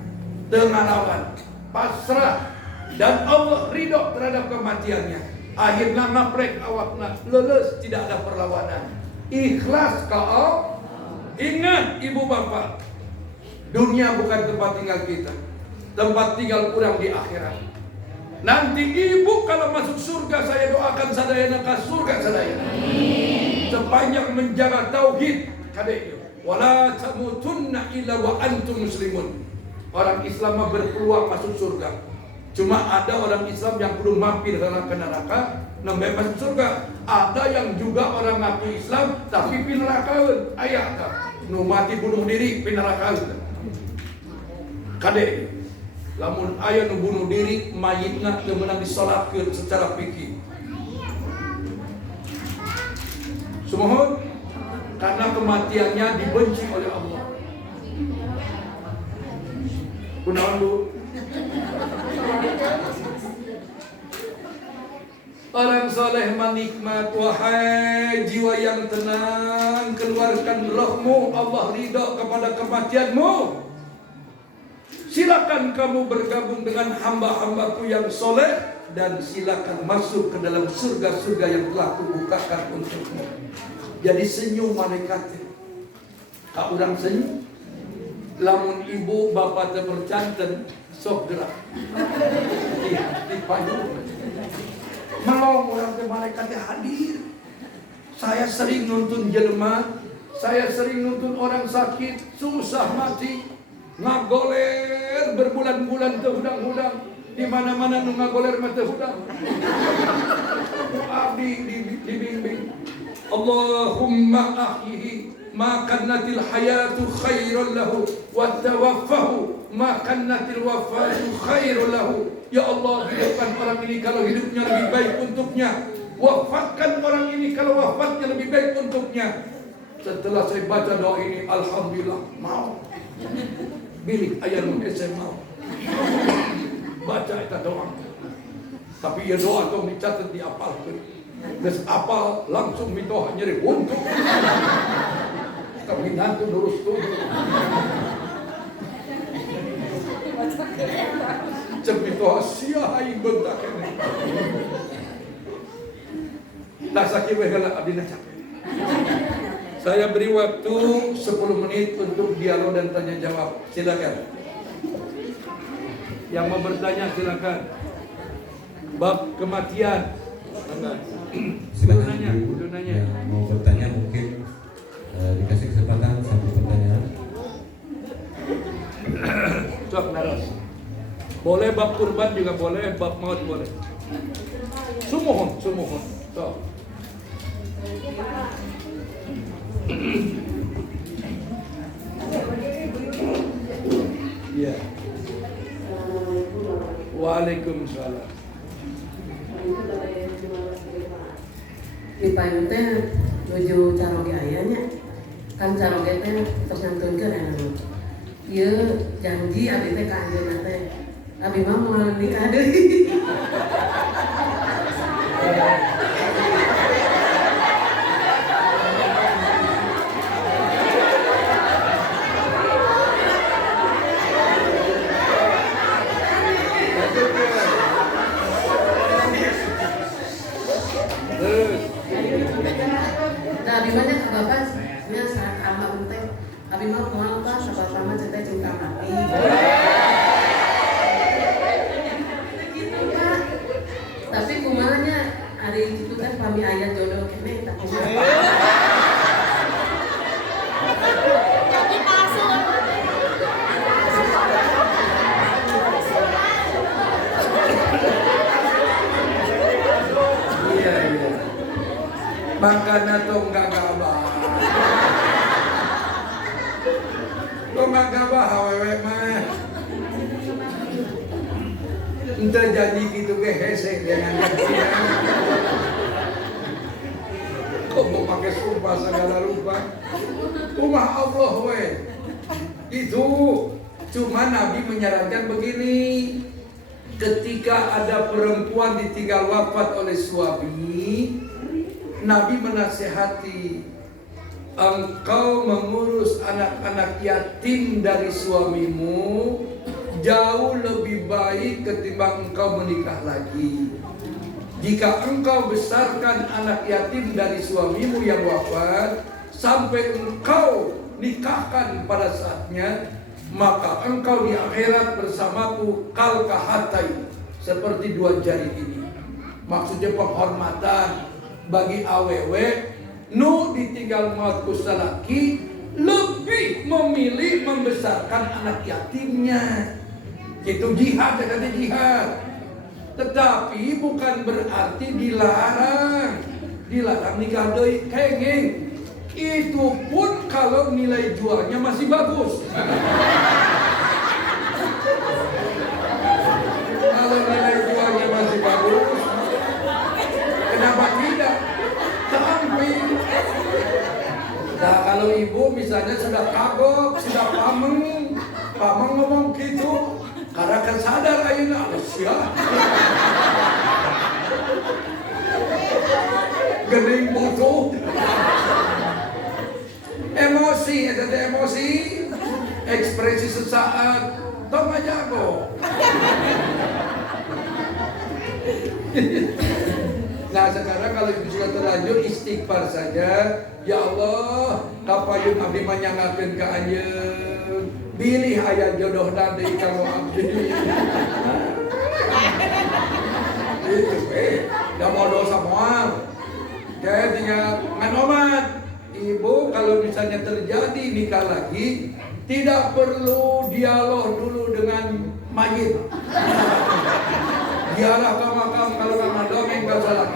teu ngalawan, pasrah, dan Allah ridho terhadap kematiannya. Akhirnya ngaprek awakna, leuleus, tidak ada perlawanan. Ikhlas kau. Ingat ibu bapak, dunia bukan tempat tinggal kita. Tempat tinggal kurang di akhirat. Nanti ibu kalau masuk surga, saya doakan sadayana ke surga sadayana. Sepanjang menjaga tauhid kadek. Wala tamutunna illa wa antum muslimun. Orang Islam berpeluang masuk surga. Cuma ada orang Islam yang belum mampir ke neraka, namanya masuk surga. Ada yang juga orang ngaku Islam tapi pinerakaan. Ayah tak, nu mati bunuh diri pinerakaan. Kadek, lamun ayah nu bunuh diri, mayitna teu meunang disolatkeun secara fikih. Sumohon, karena kematiannya dibenci oleh Allah. Kunaon Bu? Orang soleh menikmat, wahai jiwa yang tenang, keluarkan rohmu, Allah ridho kepada kematianmu. Silakan kamu bergabung dengan hamba-hambaku yang soleh, dan silakan masuk ke dalam surga-surga yang telah kubukakan untukmu. Jadi senyum malaikatnya. Kak urang senyum. Lamun ibu bapak terpercanten, sok gerak. Di payung. Melong orang teh malaikatnya hadir. Saya sering nuntun jelema, saya sering nuntun orang sakit, susah mati, ngagoler berbulan-bulan teu hudang-hudang. Di mana-mana nu ngagoler mah teu hudang. Abdi dibimbing. Allahumma ahyihi ma kannatil hayatu khairan lahu wa tawaffahu ma kannatil wafatu khairan lahu. Ya Allah, hidupkan orang ini kalau hidupnya lebih baik untuknya, wafatkan orang ini kalau wafatnya lebih baik untuknya. Setelah saya baca doa ini, alhamdulillah mau. Bilih ayat saya mau baca itu doa. Tapi ya doa itu dicatat di apal. Geus apal langsung mitoha nyeri untuk. Tapi nanti lurus tubuh. Cek mitoha sia aing bentak ini. Tak sakit wehela abdina capek. Saya beri waktu 10 menit untuk dialog dan tanya jawab. Silakan. Yang mau bertanya silakan. Bab kematian. Silakan ibu yang mau bertanya mungkin dikasih kesempatan satu pertanyaan. Sok naros. Boleh bab kurban juga boleh, bab maut boleh. Sumohon. Sok. Ya. Waalaikumsalam. Di payung teh nuju caroge ayahnya kan caroge teh terus ngantunkeun anu ieu janji abdi teh ka anjeunna teh abdi mah moal nikah deui. Abi mah ka bapak nya saat almarhum teh abi mah moal ka sabapak mah cerita cinta mati. Gitu Kak. Tapi kumanya hari itu teh pami aya jodoh kene tak kumaha. Jadi palsu. Iya. Makan atau enggak gabah. Kok enggak gabah awewe mah. Ente janji gitu ke hese jangan gantian. Kok mau pakai sumpah segala rupa. Rumah Allah we. Itu cuma Nabi menyarankan begini. Ketika ada perempuan ditinggal wafat oleh suami, Nabi menasihati, engkau mengurus anak-anak yatim dari suamimu jauh lebih baik ketimbang engkau menikah lagi. Jika engkau besarkan anak yatim dari suamimu yang wafat sampai engkau nikahkan pada saatnya, maka engkau di akhirat bersamaku kal kahatai, seperti dua jari ini. Maksudnya penghormatan bagi awewe nu ditinggal maut ku salaki lebih memilih membesarkan anak yatimnya. Itu jihad, kata jihad. Tetapi bukan berarti dilarang. Dilarang nikah deui kenging. Itu pun kalau nilai jualnya masih bagus. Kalau nilai jualnya masih bagus, kenapa tidak? Samping. Nah, kalau ibu misalnya sudah kagok, sudah pameng ngomong gitu, karena kan sadar ayeuna sia. Gening bodoh. Emosi, ada emosi, ekspresi sesaat, tong aja kok. Nah sekarang kalau ibu sudah terlanjur istighfar saja. Ya Allah, kapayun abdi manyangakeun ka anjeun. Bilih aya jodoh deui kanggo abdi. Itu da modo samoal. Jadi tinggal ngan omat. Ibu kalau misalnya terjadi nikah lagi, tidak perlu dialog dulu dengan mayit. Diarah ke makam kalau nggak dongeng gak salah.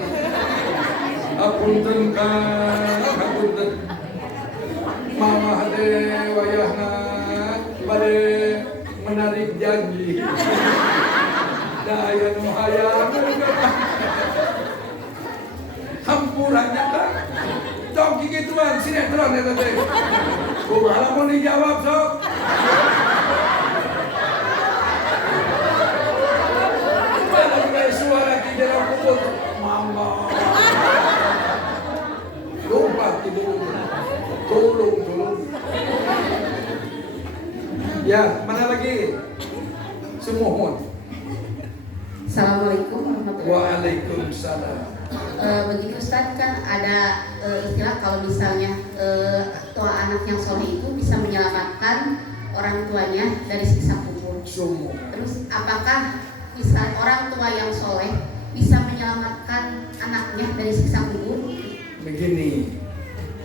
Apunten kan, apunten. Mama hade wayahna pada menarik janji. Daya nu hayang. Hampurannya kan. Dong gituan sinetron ya teh. Kumaha mau dijawab sok. Suara di dalam kubur mama lupa tidur tolong ya mana lagi semuhun. Assalamualaikum warahmatullahi wabarakatuh. Waalaikumsalam. Begini Ustadz, kan ada istilah kalau misalnya tua anak yang soleh itu bisa menyelamatkan orang tuanya dari siksa kubur. Semua. Terus apakah misal orang tua yang soleh bisa menyelamatkan anaknya dari siksa kubur? Begini,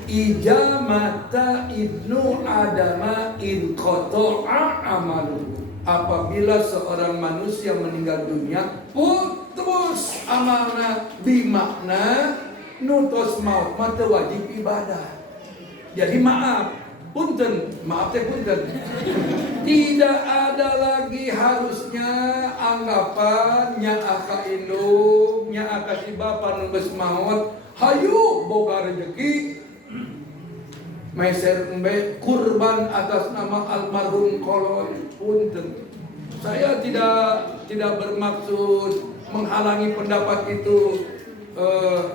ijamata ibnu adama in qata'a amalu. Apabila seorang manusia meninggal dunia, putus amalna, bimakna nutus maut mata wajib ibadah. Jadi maaf teh punten. Tidak ada lagi harusnya anggapan nya aka indung, nya aka si bapa nu geus maot, hayu boga rezeki. Meser embe kurban atas nama almarhum kolon punten. Saya tidak bermaksud menghalangi pendapat itu.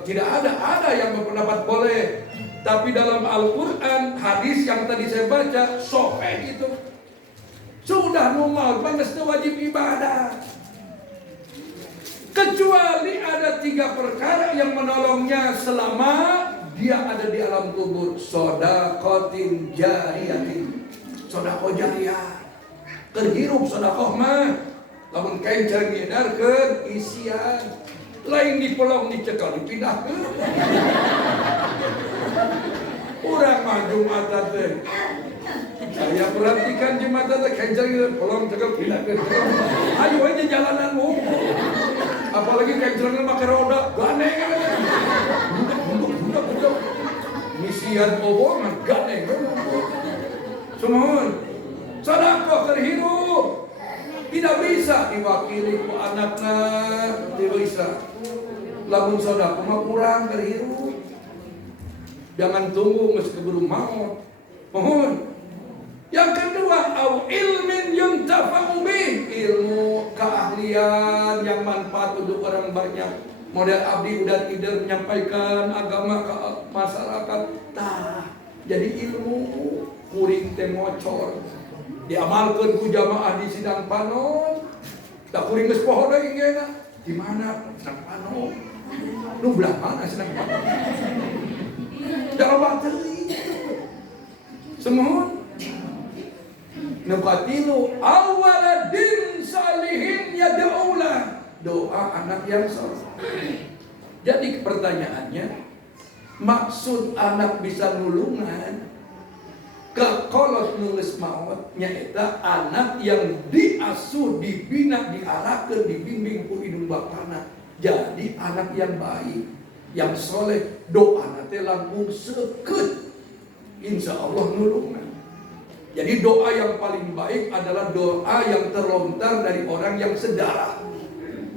Tidak ada yang berpendapat boleh. Tapi dalam Al-Quran, hadis yang tadi saya baca, sahih itu. Sudah mau panas wajib ibadah. Kecuali ada 3 perkara yang menolongnya selama dia ada di alam kubur. Sodaqatin jariyatin. Sodaqah jariyah. Terhirup sodaqah mah. Lamun kencang ngedarkeun isian. Lain dipelong dicekal dipindahkeun. Urang mah Jumatan teh. Saya perhatikan Jumatan teh kencang pelong cekal pindahkeun. Ayo aja jalananmu. Apalagi kencangnya pakai roda, ganeng. Budak. Misian omongan ganeng. Semua sedekah terhirup. Tidak bisa diwakili ku anakna, tidak bisa. Lamun sedekah mah kurang terhirup. Jangan tunggu geus keburu maut. Mohon. Yang kedua, au ilmin yuntafa'u bih, ilmu keahlian yang manfaat untuk orang banyak. Model abdi udah tidur menyampaikan agama ke masyarakat. Tah, jadi ilmu kuring teh ngocor. Diamalkeun ku jamaah di sidang panon. Tak kuring geus poho deui geuna. Di mana sidang panon? Nu belah mana senang banget. Dalam bateri. Semua. Nukatilu awaladin salihin yad'ulah. Doa anak yang saleh. Jadi pertanyaannya, maksud anak bisa nulungan kalau nulis maut nyaeta anak yang diasuh, dibina, diarahkan, dibimbing ku indung bapana. Jadi anak yang baik, yang soleh, doa nanti langkung seket, insya Allah nulungan. Jadi doa yang paling baik adalah doa yang terlontar dari orang yang sedarah.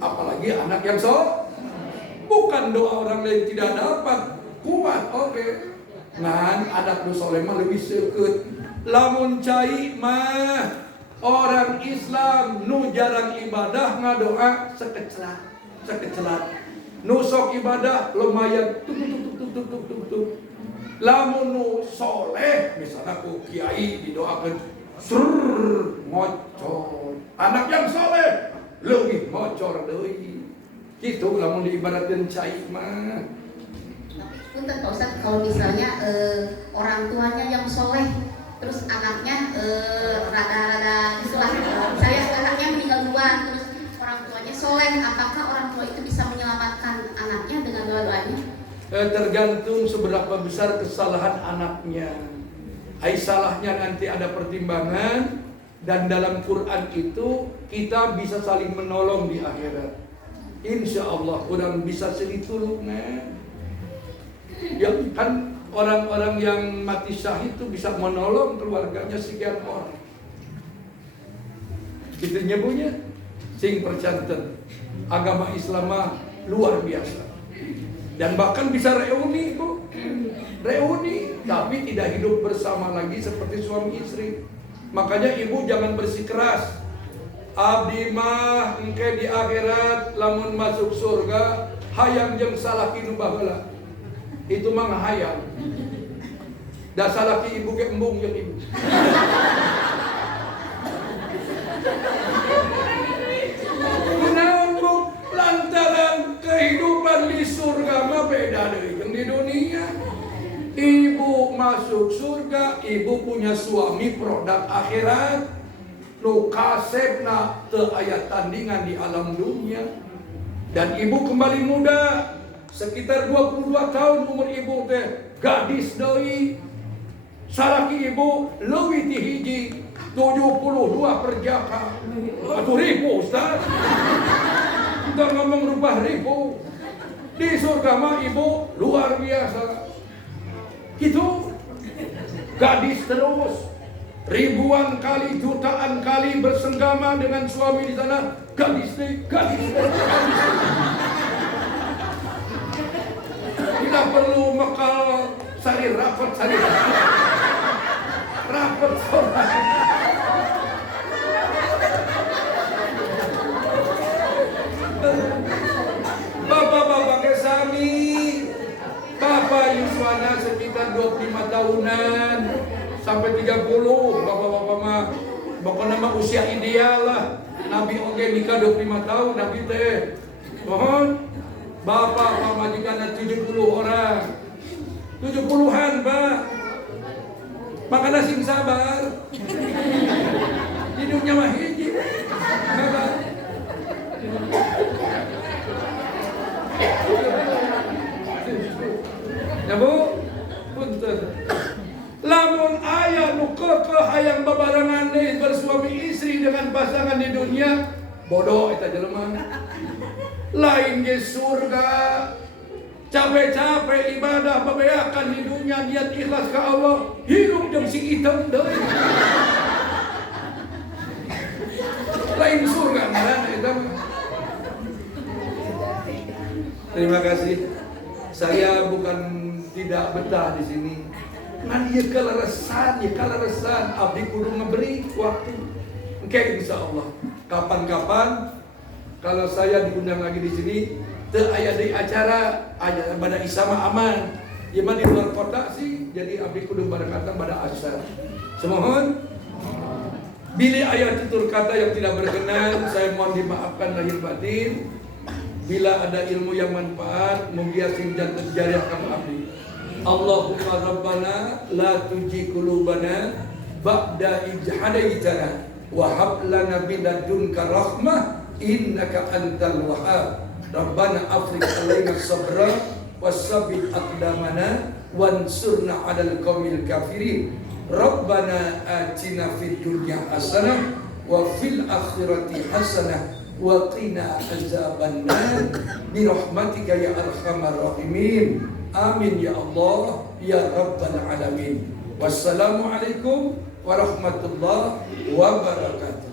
Apalagi anak yang soleh. Bukan doa orang lain tidak dapat. Kuat, oke. Ngan anak nu soleh mah lebih seket. Lamun cai mah orang Islam nu jarang ibadah ngadoa sekecelat. Nu sok ibadah lumayan tuk. Lamun nu soleh misalnya ku kiai didoakan ngocor. Anak yang soleh lebih ngocor deui. Kitu lamun diibaratkeun cai mah. Punten Pak Ustadz, kalau misalnya orang tuanya yang soleh, terus anaknya rada-rada istilahnya, saya anaknya meninggal duluan, terus orang tuanya soleh, apakah orang tua itu bisa menyelamatkan anaknya dengan doa-doanya? Tergantung seberapa besar kesalahan anaknya. Salahnya nanti ada pertimbangan, dan dalam Quran itu kita bisa saling menolong di akhirat. Insya Allah kurang bisa seditulungan. Ya kan orang-orang yang mati syahid itu bisa menolong keluarganya sekian orang. Itu nyebutnya sing percanten. Agama Islam luar biasa. Dan bahkan bisa reuni Bu. Reuni tapi tidak hidup bersama lagi seperti suami istri. Makanya ibu jangan bersikeras. Abdi mah engke di akhirat lamun masuk surga hayang jeung salaki nu baheula. Itu mah ngahayang. Da salaki ibu ge embung jeung ibu. Kunaon Bu? Lantaran kehidupan di surga mah beda deui jeung di dunia. Ibu masuk surga, ibu punya suami produk akhirat. Nu kasebna teu aya tandingan di alam dunia. Dan ibu kembali muda, sekitar 22 tahun umur ibu teh, gadis deui. Salaki ibu leuwih ti hiji 72 perjaka. Atuh ribu Ustaz. Kita ngomong rubah ribu. Di surga mah ibu luar biasa. Gitu. Gadis terus. Ribuan kali, jutaan kali bersenggama dengan suami di sana. Gadis. Tidak perlu mekal sari rapat. Rapat sobat. Bapak-bapak kesami, Bapak Yuswana sekitar 25 tahunan sampai 30, bapak-bapak mah pokoknya mah usia ideal lah. Nabi oge nikah 25 tahun, Nabi teh. Mohon bapak pamajikanna 70 orang. 70-an, Pak. Makanya sing sabar. Hidupnya mah hiji. Sabar. Ya Bu, punten. Lamun aya nu keukeuh hayang babarengan deui bersuami istri dengan pasangan di dunia, bodoh eta jelema. Lain ge surga. Capek-capek ibadah babeakan di dunia niat ikhlas ka Allah, hirup jeung si item deui. Lain surga ngaranna eta. Terima kasih. Saya bukan tidak betah di sini. Nah dia kalaresan abdi kudu ngeberi waktu. Oke, insya Allah. Kapan-kapan kalau saya diundang lagi di sini, teu aya deui acara pada isama aman. Ieu mah di luar kota sih, jadi abdi kudu bareng-bareng pada asar. Semohon bila aya tutur kata yang tidak berkenan, saya mohon dimaafkan lahir batin. Bila ada ilmu yang manfaat, mugia sing janten jariah kamu abdi. Allahumma rabbana la tuji qulubana ba'da idh hadaitana wa hab lana min ladunka rahmah innaka antal wahhab. Rabbana afriq alaina sabra wasabbit aqdamana wansurna 'alal qaumil kafirin. Rabbana atina fid dunya hasanah wa fil akhirati hasanah wa qina azabannar bi rahmatika ya arhamar rahimin. Amin ya Allah ya rabbal alamin. Wassalamualaikum warahmatullahi wabarakatuh.